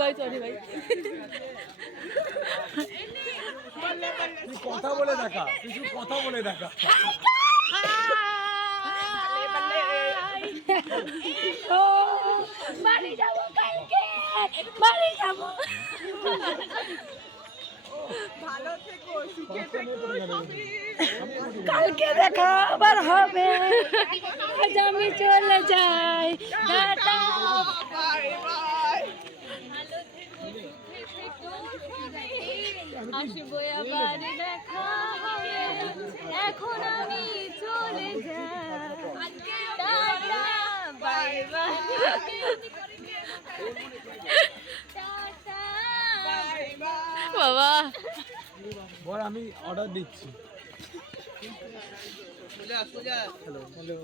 ভাই সরি ভাই কথা বলে দেখা, কিছু কথা বলে দেখা। বাড়ি যাবো কালকে, বাড়ি যাবো। ভালো থেকো, সুখে থেকো, কালকে দেখা আবার হবে, আজ আমি চলে যাই, টাটা। Bye bye. আসবো আবার দেখা হবে, এখন আমি চলে যাই, টাটা বাই বাই, টাটা বাবা। বল আমি অর্ডার দিচ্ছি। Hello hello